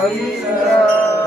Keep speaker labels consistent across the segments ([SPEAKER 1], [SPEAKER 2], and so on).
[SPEAKER 1] पवित्र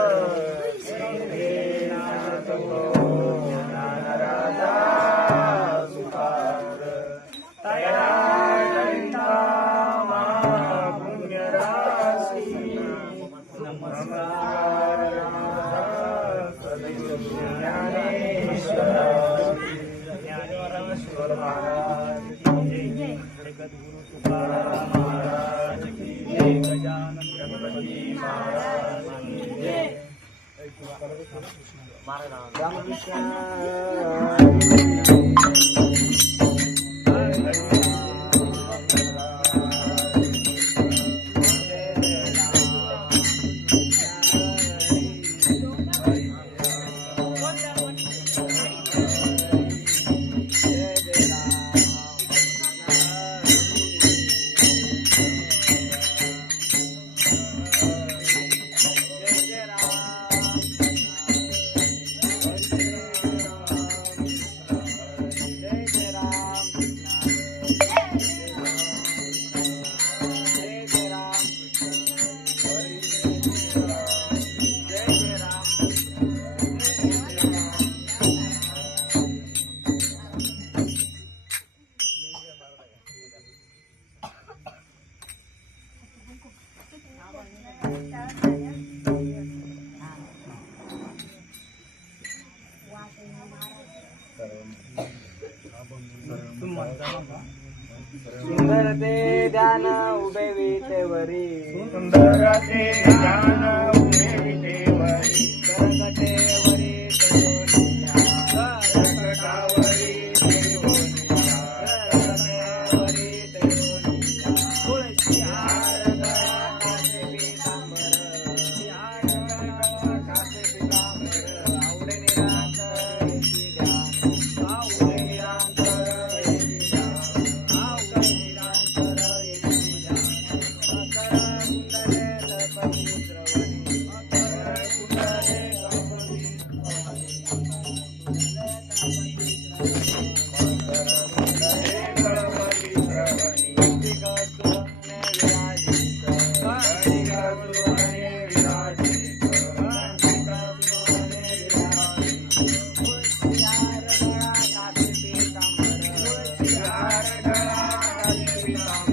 [SPEAKER 2] Marina. Dam Vishnu. कासे पितांबर.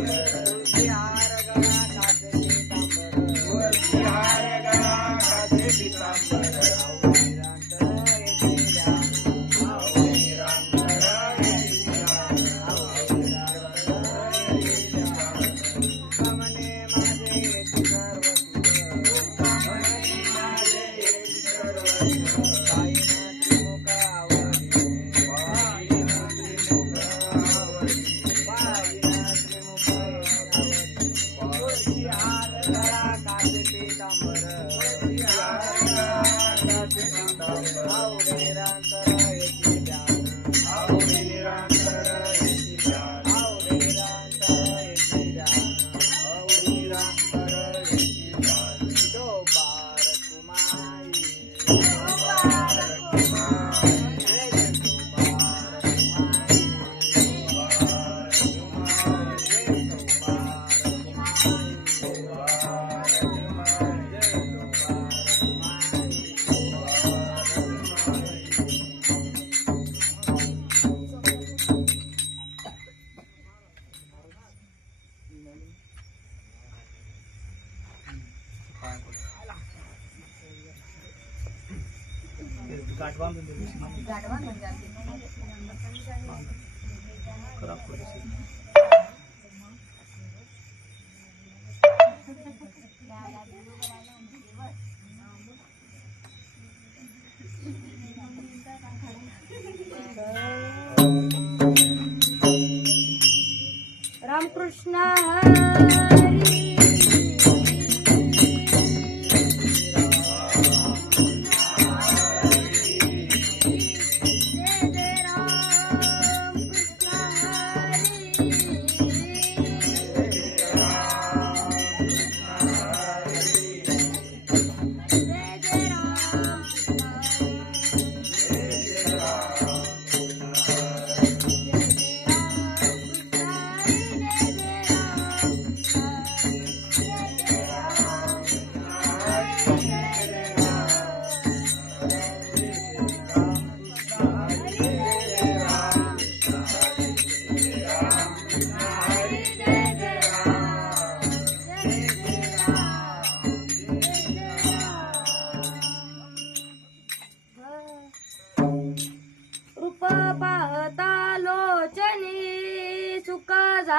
[SPEAKER 3] रामकृष्ण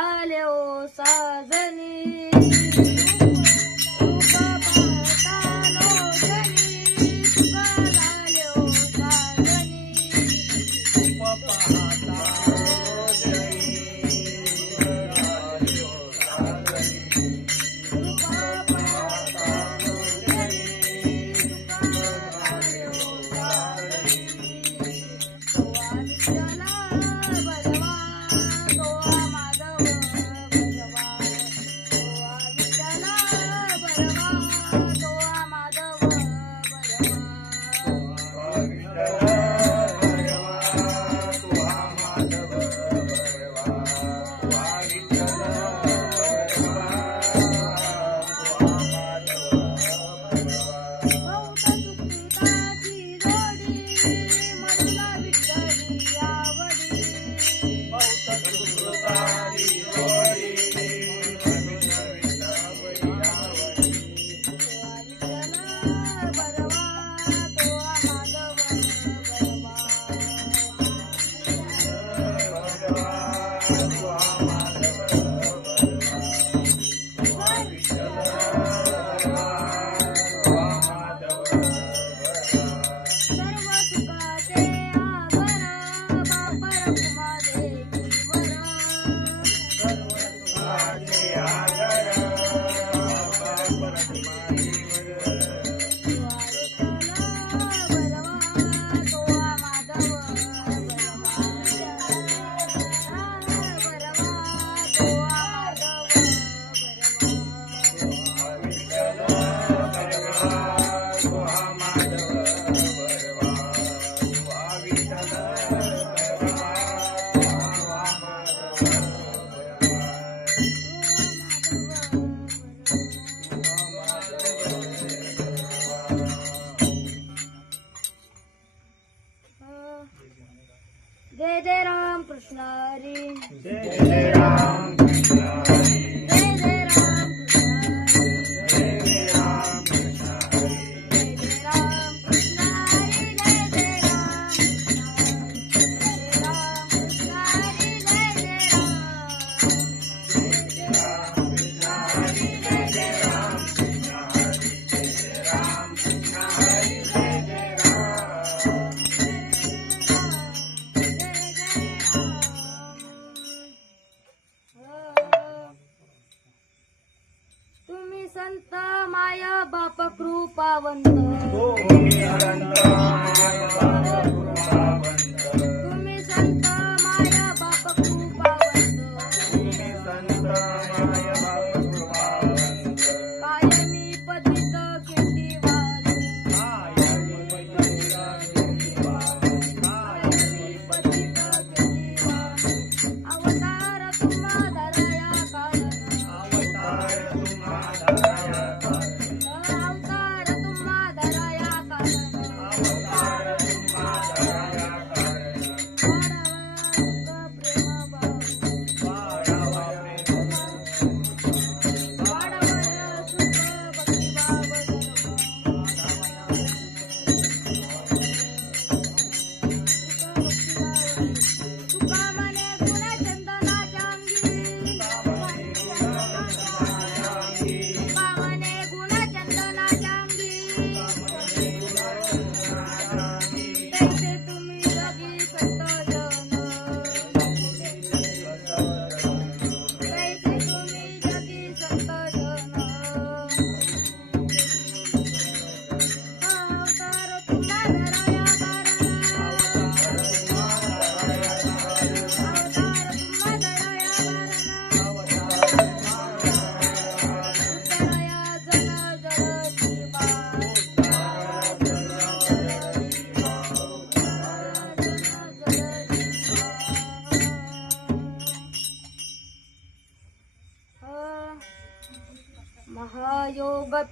[SPEAKER 3] आले हो ओ साजनी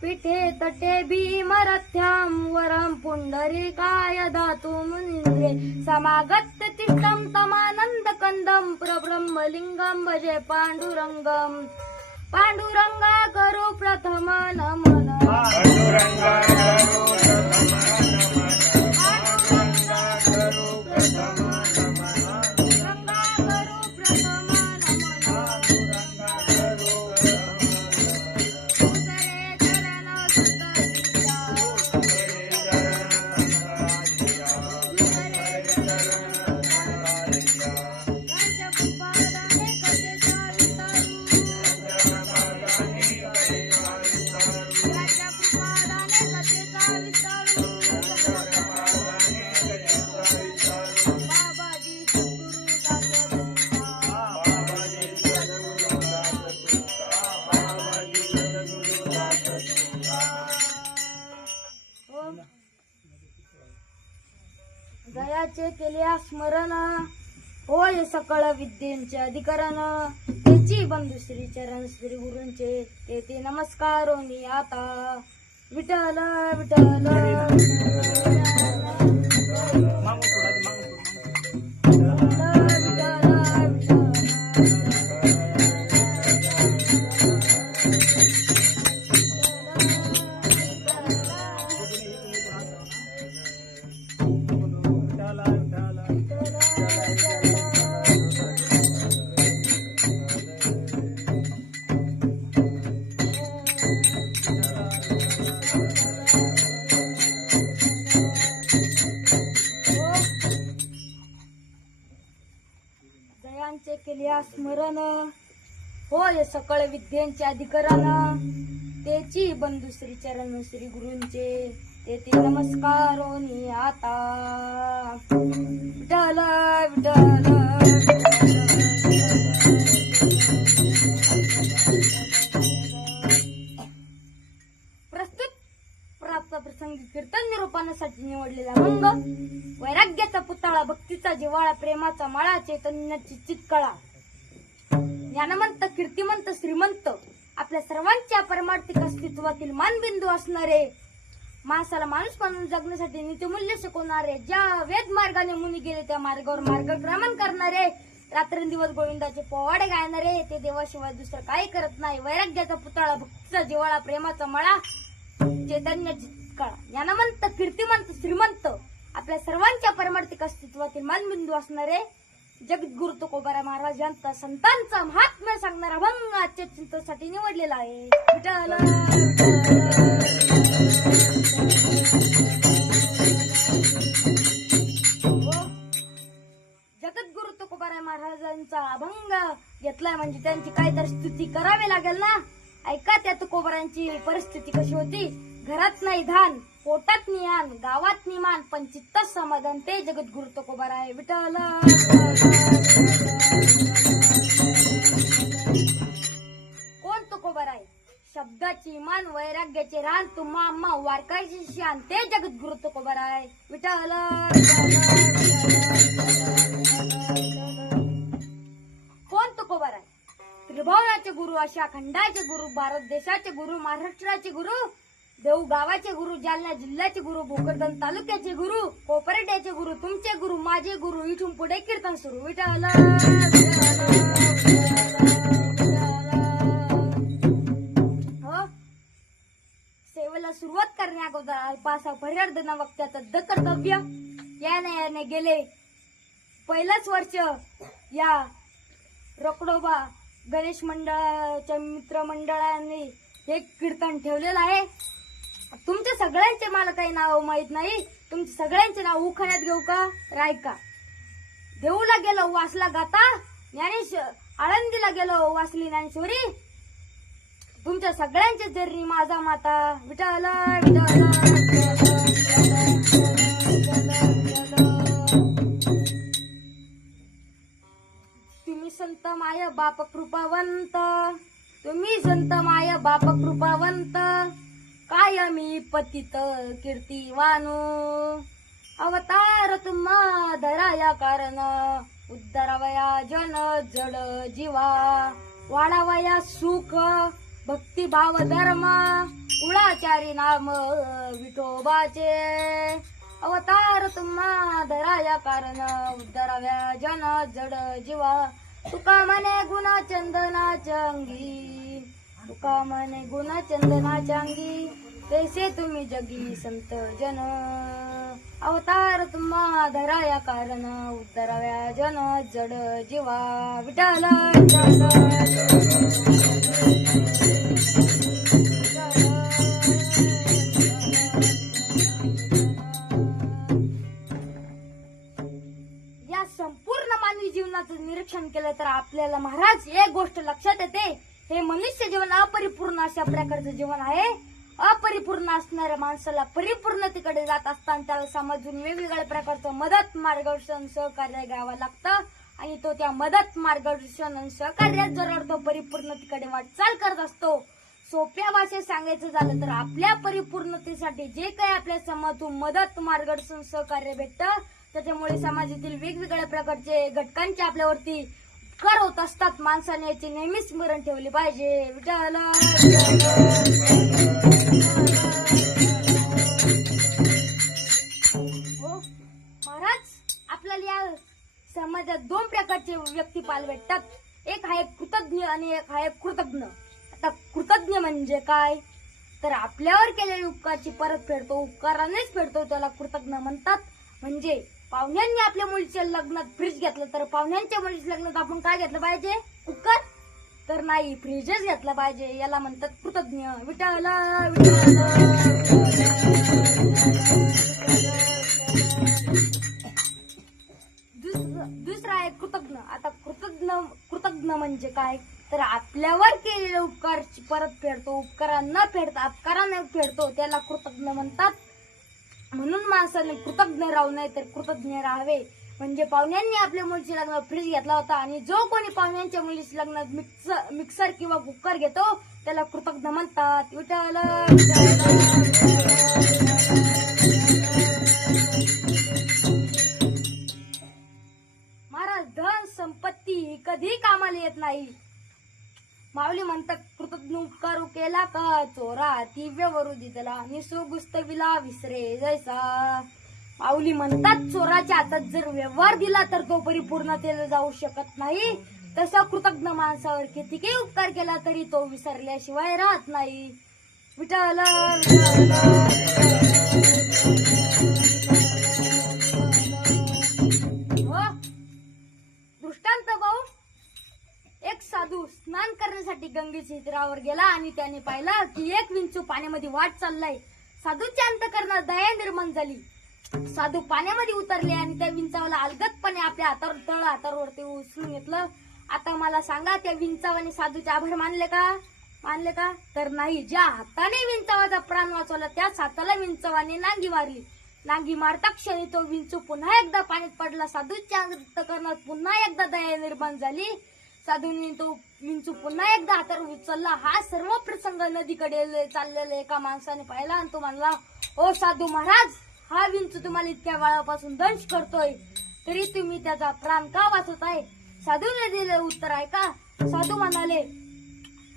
[SPEAKER 3] पिठे तटे भीमरथ्यां वरं पुण्डरीकाय धातु मुनिन्द्रे समागत्य चित्तं तमानन्दकन्दं प्रब्रह्मलिङ्गं भजे पाण्डुरङ्गम् पाण्डुरङ्गा करू प्रथमा नमन. सकळ विद्येचे अधिकरण त्याची बंधू श्री चरण श्री गुरूंचे ते ते नमस्कार आता. विठ्ठल विठ्ठल. होय सकळ विद्येचे अधिकरण तेची बंधू श्री चरण श्री गुरूंचे. तेथे ते आता. विठल प्रस्तुत प्रसंगी कीर्तन निरूपणासाठी निवडलेला अंग वैराग्याचा पुतळा भक्तीचा जिव्हाळा प्रेमाचा माळा चैतन्याची चितकळा. ज्ञानमंत कीर्तिमंत श्रीमंत आपल्या सर्वांच्या परमार्थिक अस्तित्वातील मानबिंदू असणारे माणसाला माणूस म्हणून जगण्यासाठी नीतिमूल्य शिकवणारे ज्या वेद मार्गाने मुनी गेले त्या मार्गावर मार्गक्रमण करणारे रात्रंदिवस गोविंदाचे पोवाडे गायणारे ते देवाशिवाय दुसरं काही करत नाही. वैराग्याचा पुतळा भक्तीचा जिवाळा प्रेमाचा मळा चैतन्य कळा. ज्ञानमंत कीर्तिमंत श्रीमंत आपल्या सर्वांच्या परमार्थिक अस्तित्वातील मानबिंदू असणारे जगद्गुरु तुकोबारा महाराजांचा संतांचा महात्म्य सांगणारा भंग आजच्या चिंतेसाठी निवडलेला आहे. विठ्ठल, जगद्गुरु तुकोबाऱ्या महाराजांचा अभंग घेतलाय म्हणजे त्यांची काय तर स्तुती करावी लागेल ना? ऐका त्या तुकोबारांची परिस्थिती कशी होती? घरात नाही धान पोटात नियान गावात निमान पण चित्त समाधान ते जगद्गुरु तुकोबार आहे विठ्ठल कोण तुकोबार आहे शब्दाची मान वैराग्याचे रान तुम्हा अम्मा वारकायची शान ते जगद्गुरु तुकोबार आहे विठ्ठल कोण तुकोबार आहे त्रिभुवनाचे गुरु अशा खंडाचे गुरु भारत देशाचे गुरु महाराष्ट्राचे गुरु देऊ गावाचे गुरु जालना जिल्ह्याचे गुरु भोकरदन तालुक्याचे गुरु कोपरड्याचे गुरु तुमचे गुरु माझे गुरु इथून पुढे कीर्तन सुरू. विठ्ठल हो? सेवेला सुरुवात करण्या अगोदर अल्पासा परिवर्धना वक्त्याचं द कर्तव्य याने याने गेले. पहिलंच वर्ष या रकडोबा गणेश मंडळाच्या मित्रमंडळाने हे कीर्तन ठेवलेलं आहे. तुमच्या सगळ्यांचे मला काही नाव माहीत नाही. तुमचे सगळ्यांचे नाव उखाण्यात घेऊ का? रायका. देऊला गेलो वासला गाता ज्ञानेश आळंदीला गेलो वासली ज्ञानेश्वरी. तुमच्या सगळ्यांचे जरी माझा माता. विठ्ठल विठ्ठल. तुम्ही संत माय बाप कृपावंत. तुम्ही संत माय बाप कृपावंत. काय मी पतित कीर्तिवानू अवतार तुम्हा धराया कारण उद्धरावया जन जड जीवा. वाढावया सुख भक्तिभाव धर्म. कुळाचारी नाम विठोबाचे. अवतार तुम्हा धराया कारण उद्धराव्या जन जड जीवा. तुका मने गुणा चंदना अंगी. तुका म्हणे गुणा चंदनाच्या अंगी तैसे तुम्ही जगी संत जन? अवतार तुम्हा धराया कारण उतराव्या जन जड जीवा विठाल या संपूर्ण मानवी जीवनाचं निरीक्षण केलं तर आपल्याला महाराज एक गोष्ट लक्षात येते. हे मनुष्य जीवन अपरिपूर्ण अशा प्रकारचं जीवन आहे. अपरिपूर्ण असणाऱ्या माणसाला परिपूर्णतेकडे जात असताना त्याला समाजून वेगवेगळ्या प्रकारचं मदत मार्गदर्शन सहकार्य घ्यावं लागतं. आणि तो त्या मदत मार्गदर्शन आणि सहकार्यात जर तो परिपूर्णतेकडे वाटचाल करत असतो सोप्या भाषेत सांगायचं झालं तर आपल्या परिपूर्णतेसाठी जे काही आपल्या समाजातून मदत मार्गदर्शन सहकार्य भेटतं त्याच्यामुळे समाजातील वेगवेगळ्या प्रकारचे घटकांचे आपल्यावरती उपकार होत असतात माणसाने याचे नेहमी स्मरण ठेवले पाहिजे. हो महाराज आपल्याला या समाजात दोन प्रकारचे व्यक्ती पाल भेटतात. एक आहे कृतज्ञ आणि एक आहे कृतज्ञ. आता कृतज्ञ म्हणजे काय? तर आपल्यावर केलेल्या उपकारची परत फेडतो उपकारानेच फेडतो त्याला कृतज्ञ म्हणतात. म्हणजे पाहुण्यांनी आपल्या मुलीच्या लग्नात फ्रीज घेतलं तर पाहुण्यांच्या मुलीच्या लग्नात आपण काय घेतलं पाहिजे? कुकर? तर नाही फ्रीजच घेतलं पाहिजे. याला म्हणतात कृतज्ञ. विटाला दुसरं दुसरा आहे कृतज्ञ. आता कृतज्ञ कृतज्ञ म्हणजे काय? तर आपल्यावर केलेले उपकार परत फेडतो. उपकारांना फेडता अपकारांना फेडतो. त्याला कृतज्ञ म्हणतात. म्हणून माणसाने कृतज्ञ राहू नये तर कृतज्ञ राहावे. म्हणजे पाहुण्यांनी आपल्या मुलीचे लग्न फ्रीज घेतला होता आणि जो कोणी पाहुण्यांच्या मुलीच्या लग्नात मिक्सर मिक्सर किंवा कुकर घेतो त्याला कृतज्ञ म्हणतात. महाराज धन संपत्ती कधी कामाला येत नाही. माऊली म्हणतात कृतज्ञ उपकार केला का? चोरा दिव्य वरू दिदला आणि सुगुस्तविला विसरे जैसा. माऊली म्हणतात चोराच्या हातात जर व्यवहार दिला तर तो परिपूर्णतेला जाऊ शकत नाही. तसा कृतज्ञ माणसावर किती काही उपकार केला तरी तो विसरल्याशिवाय राहत नाही. विठ्ठल. करण्यासाठी गेला आणि त्याने पाहिलं की एक विंचू पाण्यामध्ये वाट चाललाय. साधूच्या अंतकरणात दया निर्माण झाली. साधू पाण्यामध्ये उतरले आणि त्या विंचावाला अलगदपणे आपल्या हातावर तळ हातावरती उचलून घेतलं. आता मला सांगा त्या विंचावाने साधूचे आभार मानले का? मानले का? तर नाही ज्या हाताने विंचावाचा प्राण वाचवला त्याच हाताला विंचवाने नांगी मारली. नांगी मारता क्षणी तो विंचू पुन्हा एकदा पाण्यात पडला. साधूच्या अंतकरणात पुन्हा एकदा दया निर्माण झाली. साधूंनी तो विंचू पुन्हा एकदा हातावर उचलला. हा सर्व प्रसंग नदीकडे चाललेला एका माणसाने पाहिला आणि तो म्हणला ओ साधू महाराज हा विंचू तुम्हाला इतक्या वेळापासून दंश करतोय. तरी तुम्ही त्याचा प्राण का वाचवताय साधूने नदीले उत्तर आहे का? साधू म्हणाले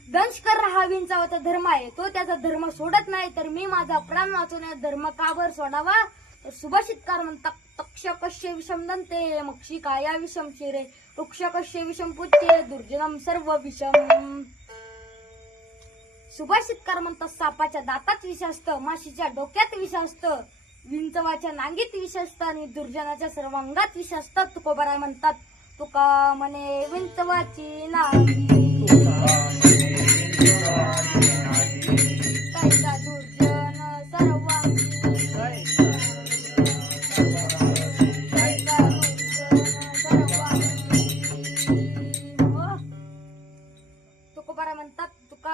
[SPEAKER 3] दंश कर हा विंचावाचा धर्म आहे. तो त्याचा धर्म सोडत नाही. तर मी माझा प्राण वाचवण्याचा धर्म का बर सोडावा? सुभाषित सुभाषितकार म्हणतात तक्ष कश्य विषम दंते मक्षी काया विषम शिरे वृक्ष कश्य विषम पूज्य दुर्जनम सर्व विषम सुभाषितकार म्हणतात सापाच्या दातात विष असतं माशीच्या डोक्यात विष असतं विंचवाच्या नांगीत विष असतं आणि दुर्जनाच्या सर्व अंगात विष असतं. तुकोबाराय म्हणतात तुका म्हणे विंचवाची नांगी.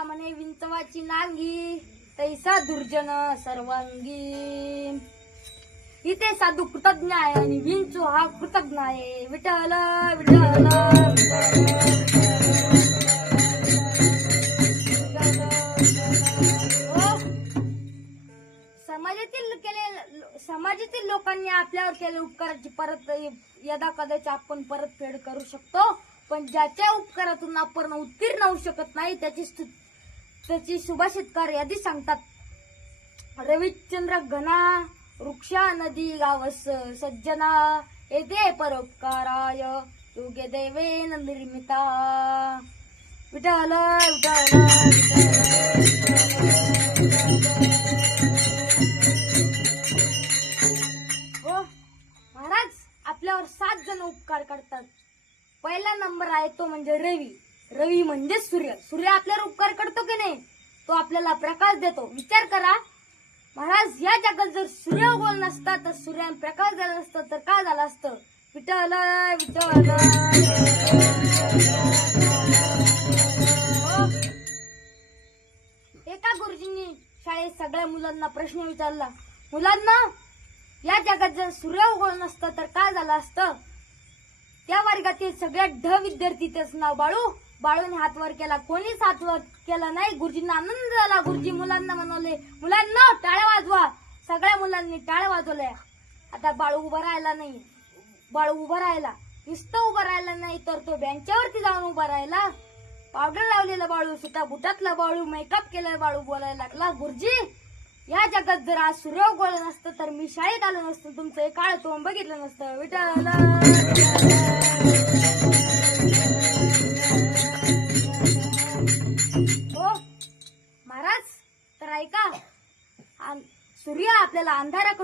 [SPEAKER 3] म्हणे विंचवाची नांगी तैसा दुर्जन सर्वांगी. इथे साधू कृतज्ञ आहे आणि विंचू हा कृतज्ञ आहे. विठल विठल समाजातील केले समाजातील लोकांनी आपल्यावर केले उपकाराची परत यदा कदाच आपण परतफेड करू शकतो. पण ज्याच्या उपकारातून आपण उत्तीर्ण होऊ शकत नाही त्याची स्तु- त्याची सुभाषितकार यादी सांगतात. रविचंद्र घना वृक्षा नदी गावस सज्जना येते परोपकाराय योग्य देवेन निर्मिता. विठ्ठल विठ्ठल हो महाराज आपल्यावर सात जण उपकार करतात. पहिला नंबर आहे तो म्हणजे रवी. रवी म्हणजे सूर्य. सूर्य आपल्यावर उपकार करतो की नाही? तो आपल्याला प्रकाश देतो. विचार करा. महाराज या जगात जर सूर्य उगवला नसता तर सूर्याने प्रकाश दिला नसता तर काय झालं असतं? विठ्ठल विठ्ठल एका गुरुजींनी शाळेत सगळ्या मुलांना प्रश्न विचारला. मुलांना या जगात जर सूर्य उगवला नसतं तर काय झालं असतं? त्या वर्गातील सगळ्या ढ विद्यार्थी त्याचं नाव बाळू बाळूने हात वर केला. कोणीच हात वर केला नाही. गुरुजींना आनंद झाला. गुरुजी मुलांना म्हणवले मुलांना टाळ्या वाजवा. सगळ्या मुलांनी टाळ्या वाजवल्या आता बाळू उभा राहिला नाही. बाळू उभा राहिला. नुसतं उभा राहिला नाही तर तो बेंचावरती जाऊन उभा राहिला. पावडर लावलेला बाळू सुद्धा बुटातला बाळू मेकअप केलेला बाळू बोलायला लागला. गुरुजी या जगात जर आज सूर्य उगवलं नसतं तर मी शाळेत आलो नसतं. तुमचं हे काळ तोंड बघितलं नसतं. विठ्ठल!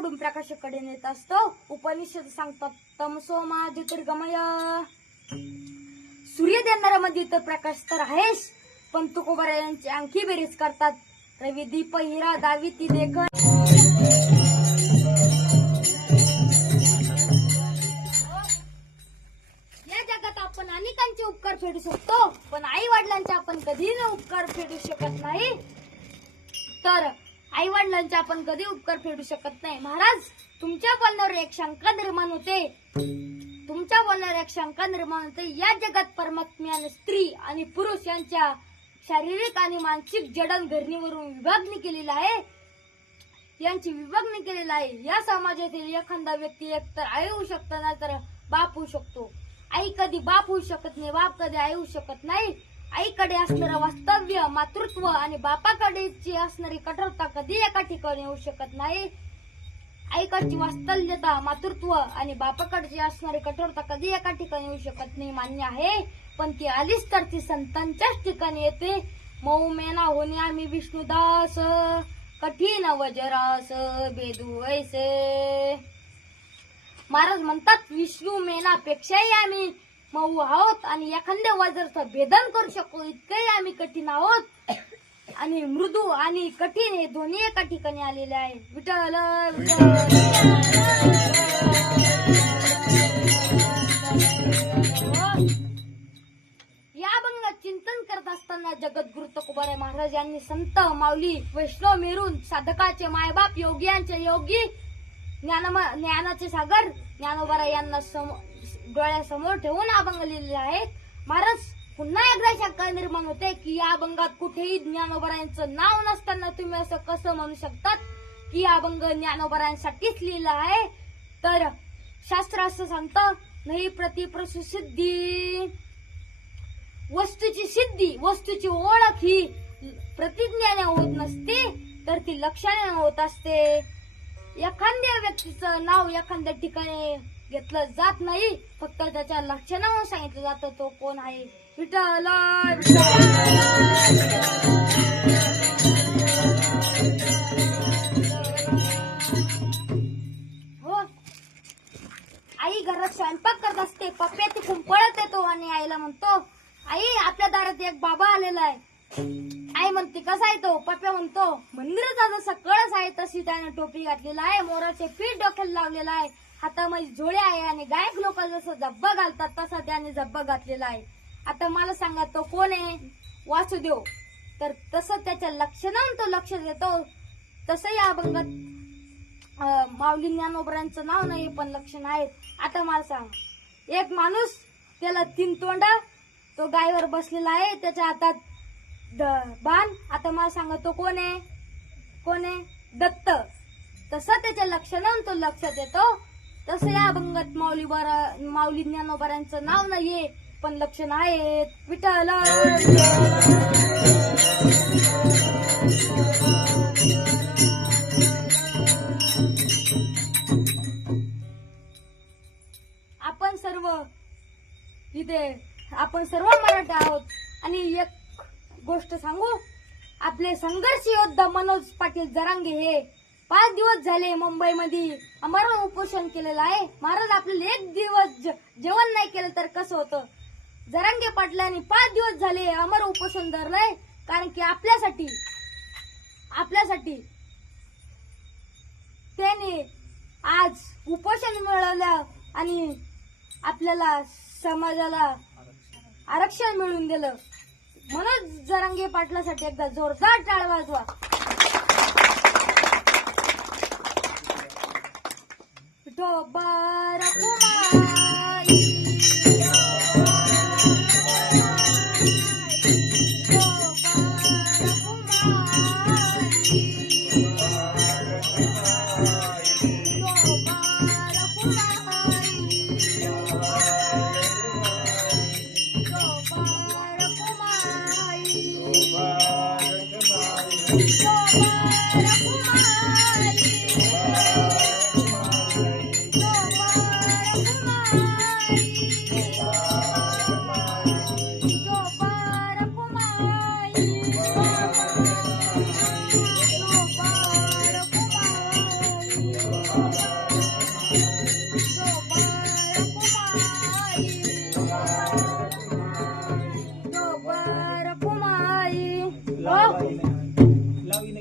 [SPEAKER 3] अंधाराकडून प्रकाशाकडे नेत असतो. उपनिषद सांगतात तमसोमा ज्योतिर्गमय सूर्य देणारा मध्ये तर प्रकाश तर आहेस पण तुकोबर यांची आणखी बेरीज करतात. रवी दीप हिरा दावी ती लेखन. या जगात आपण अनेकांचे उपकार फेडू शकतो पण आई वडिलांचे आपण कधी उपकार फेडू शकत नाही. तर आई वडिलांचे आपण कधी उपकार फेडू शकत नाही. महाराज तुमच्या बोलण्यावर एक शंका निर्माण होते. तुमच्या बोलण्यावर एक शंका निर्माण होते. या जगात परमात्म्याने स्त्री आणि पुरुष यांच्या शारीरिक आणि मानसिक जडण घरणीवरून विभागणी केलेली आहे. यांची विभागणी केलेली आहे. या समाजातील एखादा व्यक्ती एकतर आई होऊ शकतो ना तर बाप होऊ शकतो. आई कधी बाप होऊ शकत नाही बाप कधी आई होऊ शकत नाही. आईकडे असणारं वास्तव्य मातृत्व आणि बापाकडेची असणारी कठोरता कधी एका ठिकाणी येऊ शकत नाही. आईकडची वास्तल्यता मातृत्व आणि बापाकडची असणारी कठोरता कधी एका ठिकाणी येऊ शकत नाही मान्य आहे. पण ती आलीच तर ती संतांच्याच ठिकाणी येते. मऊ मेना होणे आम्ही विष्णुदास कठीण वजरास बेदू ऐसे. महाराज म्हणतात विष्णू मेनापेक्षाही आम्ही मऊ आहोत आणि एखाद्या वजरचं भेदन करू शकतो. इतकंही आम्ही कठीण आहोत. आणि मृदू आणि कठीण हे दोन्ही एका ठिकाणी आलेले आहे. विठ्ठल या अभंगात चिंतन करत असताना जगद्गुरु तुकोबाराय महाराज यांनी संत माऊली वैष्णव मेरून साधकाचे मायबाप योगी यांचे योगी ज्ञान ज्ञानाचे सागर ज्ञानोबारा यांना सम- डोळ्यासमोर ठेवून अभंग लिहिलेले आहेत. महाराज पुन्हा एकदा शंका निर्माण होते की या अभंगात कुठेही ज्ञानोबरायांचं नाव नसताना तुम्ही असं कसं म्हणू शकतात की हा अभंग ज्ञानोबरांसाठीच लिहिला आहे? तर शास्त्र असं सांगतं नाही प्रतिप्रसिद्धी वस्तूची सिद्धी वस्तूची ओळख ही प्रतिज्ञाने होत नसते तर ती लक्षाने होत असते. एखाद्या व्यक्तीचं नाव एखाद्या ठिकाणी घेतलं जात नाही. फक्त त्याच्या लक्षणावर सांगितलं जातं तो कोण आहे. विठ्ठल हो. आई घरात स्वयंपाक करत असते. पप्प्या तिथून पळत येतो आणि आईला म्हणतो आई आपल्या दारात एक बाबा आलेला आहे. आई म्हणते कसा आहे तो? पप्प्या म्हणतो मंदिरात जसा कळस आहे. तशी त्याने टोपी घातलेला आहे. मोराचे पीठ डोक्याला लावलेला आहे. हातामध्ये जोडे आहे आणि गायक लोक जसं झब्बा घालतात तसा त्याने झब्बा घातलेला आहे. आता मला सांगा तो कोण आहे? वासुदेव. तर तसं त्याच्या लक्षणानं तो लक्ष देतो. तसं या अभंगात माऊली ज्ञानोबरांचं नाव नाही पण लक्षण आहेत. आता मला सांग एक माणूस त्याला तीन तोंडा तो गायवर बसलेला आहे त्याच्या हातात द- बाण. आता मला सांगा तो कोण आहे? कोण आहे? दत्त. तसं त्याच्या लक्षणानं तो लक्ष येतो तसं या अभंगात माऊली माऊली ज्ञानोबारांचं नाव नाहीये पण लक्षण आहेत विठ्ठल आपण सर्व इथे आपण सर्व मराठी आहोत. आणि एक गोष्ट सांगू? आपले संघर्ष योद्धा मनोज पाटील जरांगे हे पाच दिवस झाले मुंबईमध्ये. अमरण उपोषण केलेलं आहे. महाराज आपल्याला एक दिवस जेवण नाही केलं तर कसं होतं? जरांगे पाटलांनी पाच दिवस झाले अमर उपोषण धरलंय. कारण की आपल्यासाठी आपल्यासाठी त्याने आज उपोषण मिळवलं आणि आपल्याला समाजाला आरक्षण मिळवून दिलं. म्हणून जरांगे पाटलासाठी एकदा जोरदार टाळ वाजवा
[SPEAKER 1] Tuh.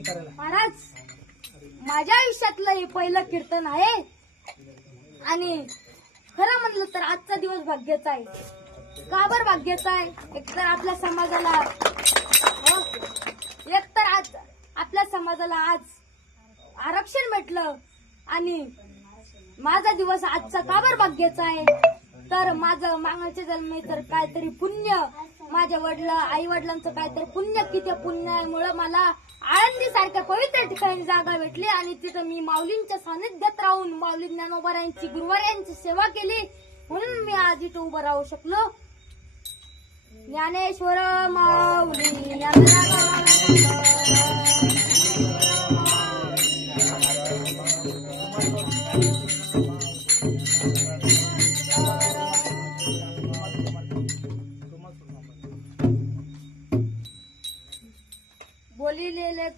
[SPEAKER 1] करायला.
[SPEAKER 3] महाराज माझ्या आयुष्यातलं हे पहिलं कीर्तन आहे. आणि खरं म्हणलं तर आजचा दिवस भाग्याचा आहे. का बर भाग्याचा आहे? एकतर आपल्या समाजाला हो, एकतर आज आपल्या समाजाला आज आरक्षण भेटलं. आणि माझा दिवस आजचा का बरं भाग्याचा आहे? तर माझं मागण्याच्या जन्मी तर काहीतरी पुण्य माझ्या वडिला आई वडिलांचं काहीतरी पुण्य की त्या पुण्यामुळं मला आळंदी सारख्या पवित्र ठिकाणी जागा भेटली आणि तिथं मी माऊलींच्या सानिध्यात राहून माऊली ज्ञानोबा यांची गुरुवार यांची सेवा केली. म्हणून मी आज इथं उभं राहू शकलो. ज्ञानेश्वर माऊली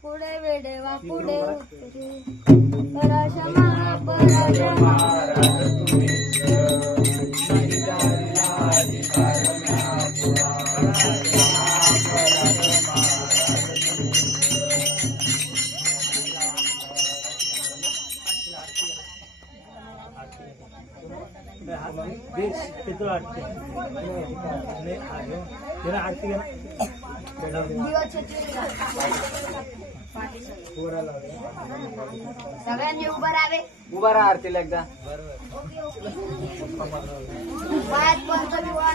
[SPEAKER 3] पुढे वेडे वा पुढे. पराशमा पराशमा.
[SPEAKER 1] आरती
[SPEAKER 3] सगळ्यांनी उभं राहावे
[SPEAKER 2] उभा राहा आरतीला एकदा
[SPEAKER 3] पायात कोणतं विवाह